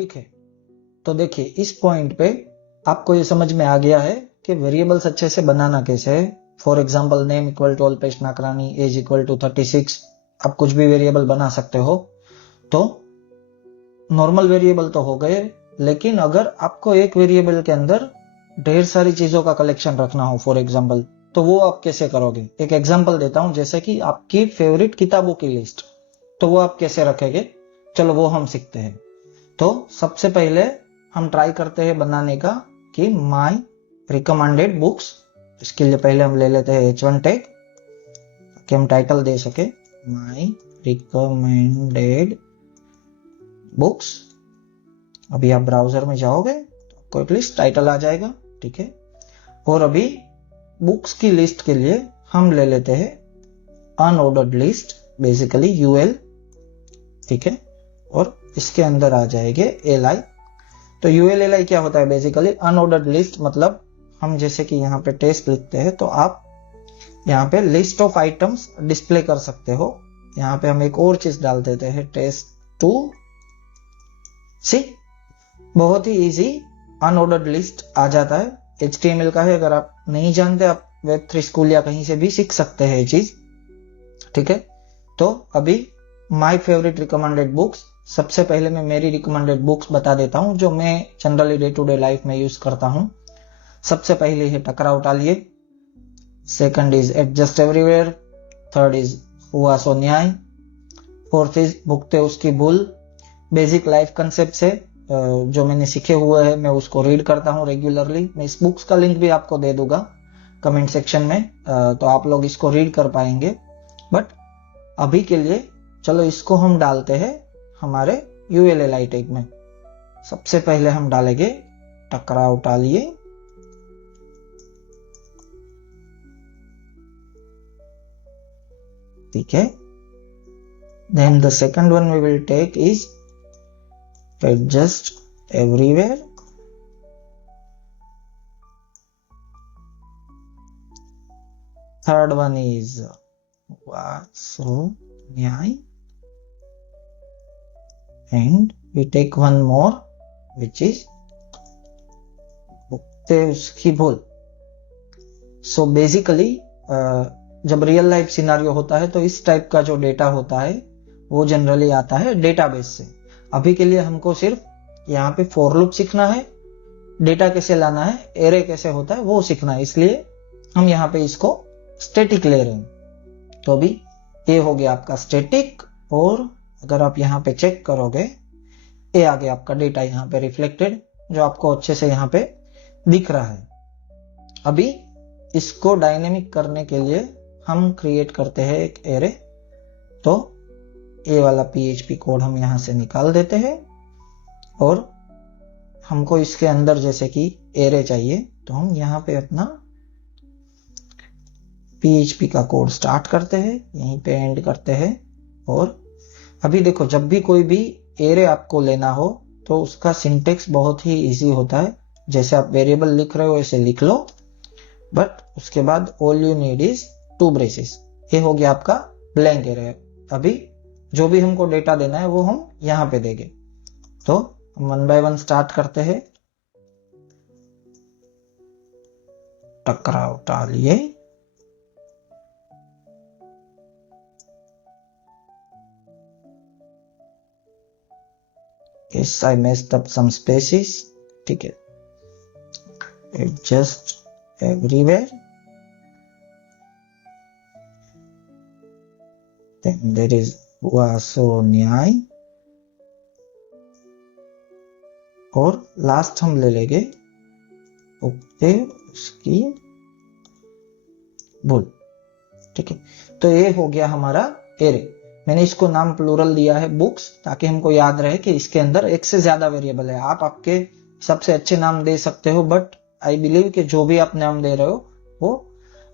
ठीक है। तो देखिए इस पॉइंट पे आपको ये समझ में आ गया है कि वेरिएबल्स अच्छे से बनाना कैसे है। For example name equal to Alpesh Nakrani, age equal to 36, आप कुछ भी वेरिएबल बना सकते हो। तो नॉर्मल वेरिएबल तो हो गए, लेकिन अगर आपको एक वेरिएबल के अंदर ढेर सारी चीजों का कलेक्शन रखना हो फॉर एग्जाम्पल, तो वो आप कैसे करोगे। एक एग्जाम्पल देता हूं, जैसे कि आपकी फेवरेट किताबों की लिस्ट, तो वो आप कैसे रखेंगे, चलो वो हम सीखते हैं। तो सबसे पहले हम ट्राई करते हैं बनाने का कि माई रिकमेंडेड बुक्स। इसके लिए पहले हम ले लेते हैं H1 टैग कि हम टाइटल दे सके, माई रिकमेंडेड बुक्स। अभी आप ब्राउजर में जाओगे तो आपको एटलीस्ट टाइटल आ जाएगा, ठीक है। और अभी बुक्स की लिस्ट के लिए हम ले लेते हैं अनऑर्डर्ड लिस्ट, बेसिकली UL, ठीक है। और इसके अंदर आ जाएंगे LI। तो UL LI क्या होता है, बेसिकली अनऑर्डर्ड लिस्ट। मतलब हम जैसे कि यहाँ पे टेस्ट लिखते हैं तो आप यहाँ पे लिस्ट ऑफ आइटम्स डिस्प्ले कर सकते हो। यहाँ पे हम एक और चीज डाल देते हैं, टेस्ट2 सी। बहुत ही इजी अनऑर्डर्ड लिस्ट आ जाता है, HTML का है। अगर आप नहीं जानते, आप Web3 स्कूल या कहीं से भी सीख सकते हैं ये चीज, ठीक है। तो अभी माय फेवरेट रिकमेंडेड बुक्स, सबसे पहले मैं मेरी रिकमेंडेड बुक्स बता देता हूं जो मैं generally day to day life में यूज करता हूं। सबसे पहले है टकराव टालिए, second is adjust everywhere, third is हुआ सो न्याय, फोर्थ इज भुगते उसकी भूल। बेसिक लाइफ कंसेप्ट से जो मैंने सीखे हुए हैं मैं उसको रीड करता हूँ रेगुलरली। मैं इस बुक्स का लिंक भी आपको दे दूंगा कमेंट सेक्शन में, तो आप लोग इसको रीड कर पाएंगे। बट अभी के लिए चलो इसको हम डालते हैं हमारे ULLI टैग में। सबसे पहले हम डालेंगे टकराव टालिए, ठीक है। Then the second one we will take is adjust everywhere, third one is so न्याय, and we take one more which is भुगते उसकी भूल। सो बेसिकली जब रियल लाइफ सिनारियो होता है तो इस टाइप का जो डेटा होता है वो जनरली आता है डेटाबेस से। अभी के लिए हमको सिर्फ यहाँ पे फॉर लूप सीखना है, डेटा कैसे लाना है, एरे कैसे होता है वो सीखना है, इसलिए हम यहाँ पे इसको स्टैटिक ले रहे हैं। तो अभी ये हो गया आपका स्टैटिक, और अगर आप यहाँ पे चेक करोगे ये आ गया आपका डेटा यहाँ पे रिफ्लेक्टेड, जो आपको अच्छे से यहाँ पे दिख रहा है। अभी इसको डायनेमिक करने के लिए हम क्रिएट करते हैं एक एरे। तो ये वाला PHP कोड हम यहां से निकाल देते हैं, और हमको इसके अंदर जैसे कि एरे चाहिए तो हम यहाँ पे अपना PHP का कोड स्टार्ट करते हैं, यहीं पे एंड करते हैं। और अभी देखो, जब भी कोई भी एरे आपको लेना हो तो उसका सिंटेक्स बहुत ही इजी होता है। जैसे आप वेरिएबल लिख रहे हो ऐसे लिख लो, बट उसके बाद all you need is 2 braces. ये हो गया आपका ब्लैंक एरे। अभी जो भी हमको डेटा देना है वो हम यहां पे देंगे। तो हम 1 बाय 1 स्टार्ट करते हैं। टकराव टालिए, yes I messed up some spaces, ठीक है। adjust everywhere, then there is हुआ सो न्याय, और लास्ट हम ले लेंगे भुगते उसकी भूल, ठीक है। तो ये हो गया हमारा एरे। मैंने इसको नाम प्लूरल दिया है बुक्स, ताकि हमको याद रहे कि इसके अंदर एक से ज्यादा वेरिएबल है। आप आपके सबसे अच्छे नाम दे सकते हो, बट आई बिलीव कि जो भी आप नाम दे रहे हो वो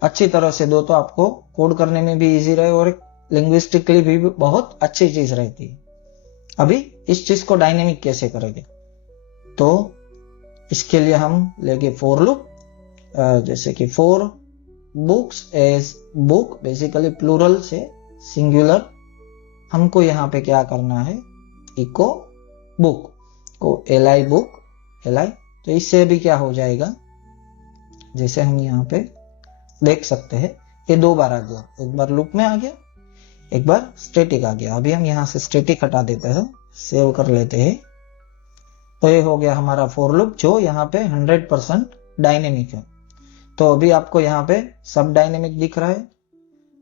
अच्छी तरह से दो, तो आपको कोड करने में भी इजी रहे और लिंग्विस्टिकली भी बहुत अच्छी चीज रहती है। अभी इस चीज को डायनेमिक कैसे करेंगे, तो इसके लिए हम लेंगे फॉर लूप, जैसे कि for books as book, basically plural से सिंगुलर। हमको यहाँ पे क्या करना है, इको बुक। को li बुक li, तो इससे भी क्या हो जाएगा, जैसे हम यहाँ पे देख सकते हैं ये 2 बार आ गया, एक बार लूप में आ गया, एक बार स्टैटिक आ गया। अभी हम यहाँ से स्टैटिक हटा देते हैं, सेव कर लेते हैं, तो ये हो गया हमारा फॉर लूप जो यहाँ पे 100% डायनेमिक है। तो अभी आपको यहाँ पे सब डायनेमिक दिख रहा है।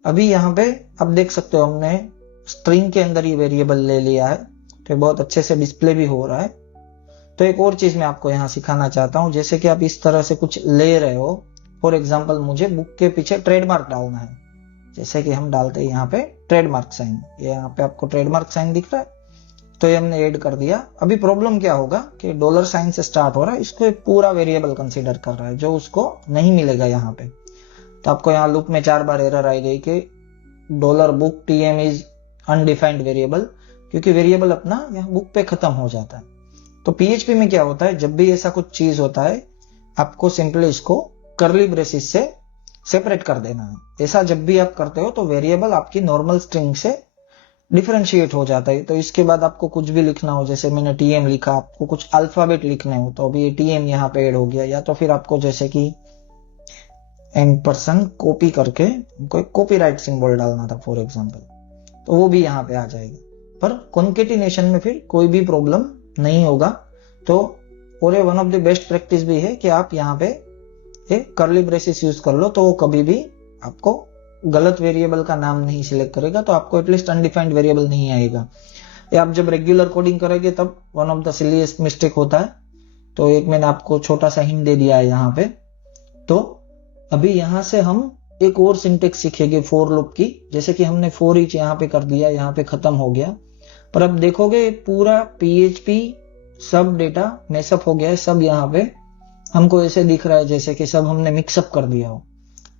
अभी यहाँ पे आप देख सकते हो हमने स्ट्रिंग के अंदर ये वेरिएबल ले लिया है, तो बहुत अच्छे से डिस्प्ले भी हो रहा है। तो एक और चीज मैं आपको यहाँ सिखाना चाहता हूँ, जैसे कि आप इस तरह से कुछ ले रहे हो, फॉर एग्जाम्पल मुझे बुक के पीछे ट्रेडमार्क डालना है, जैसे कि हम डालते हैं यहाँ पे ट्रेडमार्क साइन, ये यहाँ पे आपको ट्रेडमार्क साइन दिख रहा है, तो ये हमने ऐड कर दिया। अभी प्रॉब्लम क्या होगा कि डॉलर साइन से स्टार्ट हो रहा है, इसको एक पूरा वेरिएबल कंसीडर कर रहा है जो उसको नहीं मिलेगा यहाँ पे। तो आपको यहाँ लूप में 4 बार एरर आई गई कि dollar book TM is undefined variable, क्योंकि वेरिएबल अपना यहाँ बुक पे खत्म हो जाता है। तो पीएचपी में क्या होता है, जब भी ऐसा कुछ चीज होता है आपको सिंपली इसको कर्ली ब्रेसिस से सेपरेट कर देना है। ऐसा जब भी आप करते हो तो वेरिएबल आपकी नॉर्मल स्ट्रिंग से डिफरेंशिएट हो जाता है। तो इसके बाद आपको कुछ भी लिखना हो, जैसे मैंने टीएम लिखा, आपको कुछ अल्फाबेट लिखने हो तो अभी ये टीएम यहाँ पे ऐड हो गया, या तो फिर आपको जैसे कि एम्परसेंड कॉपी करके कोई कॉपीराइट सिंबल डालना था फॉर एग्जांपल, तो वो भी यहाँ पे आ जाएगा। पर कॉन्केटिनेशन में फिर कोई भी प्रॉब्लम नहीं होगा। तो और ये one of the best practice भी है कि आप यहाँ पे एक कर्ली ब्रेसिस यूज कर लो, तो वो कभी भी आपको गलत वेरिएबल का नाम नहीं सिलेक्ट करेगा, तो आपको एटलीस्ट अनडिफाइंड वेरिएबल नहीं आएगा। या आप जब रेगुलर कोडिंग करेंगे तब वन ऑफ द सिलीएस्ट मिस्टेक होता है। तो एक मैंने आपको छोटा सा हिंट दे दिया है यहाँ पे। तो अभी यहाँ से हम एक और सिंटेक्स सीखेंगे फॉर लूप की, जैसे कि हमने फॉर ईच यहाँ पे कर दिया, यहाँ पे खत्म हो गया, पर अब देखोगे पूरा पीएचपी सब डेटा मैसअप हो गया है, सब यहाँ पे हमको ऐसे दिख रहा है जैसे कि सब हमने मिक्सअप कर दिया हो।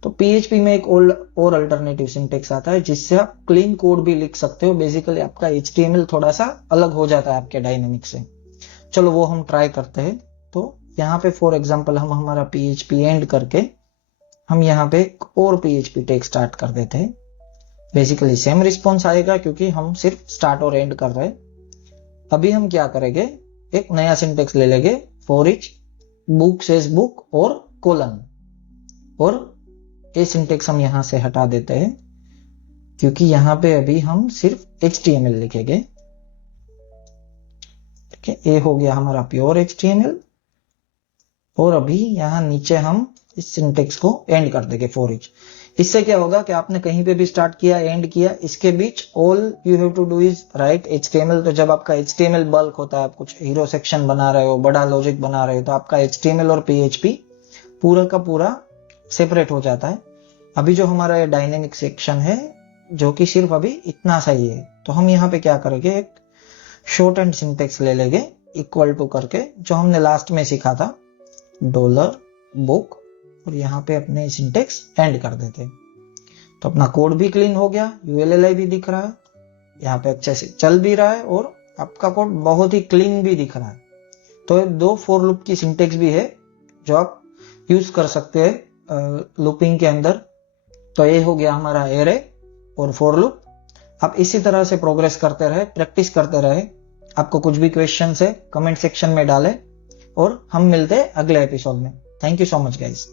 तो पीएचपी में एक और अल्टरनेटिव सिंटेक्स आता है जिससे आप क्लीन कोड भी लिख सकते हो। बेसिकली आपका एचटीएमएल थोड़ा सा अलग हो जाता है आपके डायनेमिक से। चलो वो हम ट्राई करते हैं। तो यहाँ पे फॉर एग्जांपल हम हमारा पीएचपी एंड करके हम यहाँ पे एक और पीएचपी टैग स्टार्ट कर देते हैं। बेसिकली सेम रिस्पॉन्स आएगा क्योंकि हम सिर्फ स्टार्ट और एंड कर रहे हैं। अभी हम क्या करेंगे, एक नया सिंटेक्स ले लेंगे, for each book says book और कोलन, और ये सिंटेक्स हम यहां से हटा देते हैं क्योंकि यहां पे अभी हम सिर्फ HTML लिखेंगे। ठीक है, ये हो गया हमारा प्योर HTML। और अभी यहां नीचे हम इस सिंटेक्स को एंड कर देंगे फॉर ईच। इससे क्या होगा कि आपने कहीं पे भी स्टार्ट किया एंड किया, इसके बीच all you have to do is write HTML। तो जब आपका HTML बल्क होता है, आप कुछ हीरो सेक्शन बना रहे हो, बड़ा लॉजिक बना रहे हो, तो आपका HTML और PHP पूरा का पूरा सेपरेट हो जाता है। अभी जो हमारा ये डायनेमिक सेक्शन है जो कि सिर्फ अभी इतना सही है, तो हम यहाँ पे क्या करेंगे, एक शॉर्ट एंड सिंटेक्स ले लेंगे इक्वल टू करके, जो हमने लास्ट में सीखा था, डॉलर बुक, और यहाँ पे अपने सिंटेक्स एंड कर देते हैं। तो अपना कोड भी क्लीन हो गया, ULLI भी दिख रहा है, यहाँ पे अच्छे से चल भी रहा है, और आपका कोड बहुत ही क्लीन भी दिख रहा है। तो 2 फॉर लूप की सिंटेक्स भी है जो आप यूज कर सकते हैं लूपिंग के अंदर। तो ये हो गया हमारा एरे और फॉर लूप। आप इसी तरह से प्रोग्रेस करते रहे, प्रैक्टिस करते रहे। आपको कुछ भी क्वेश्चन है कमेंट सेक्शन में डालें, और हम मिलते हैं अगले एपिसोड में। Thank you so much guys.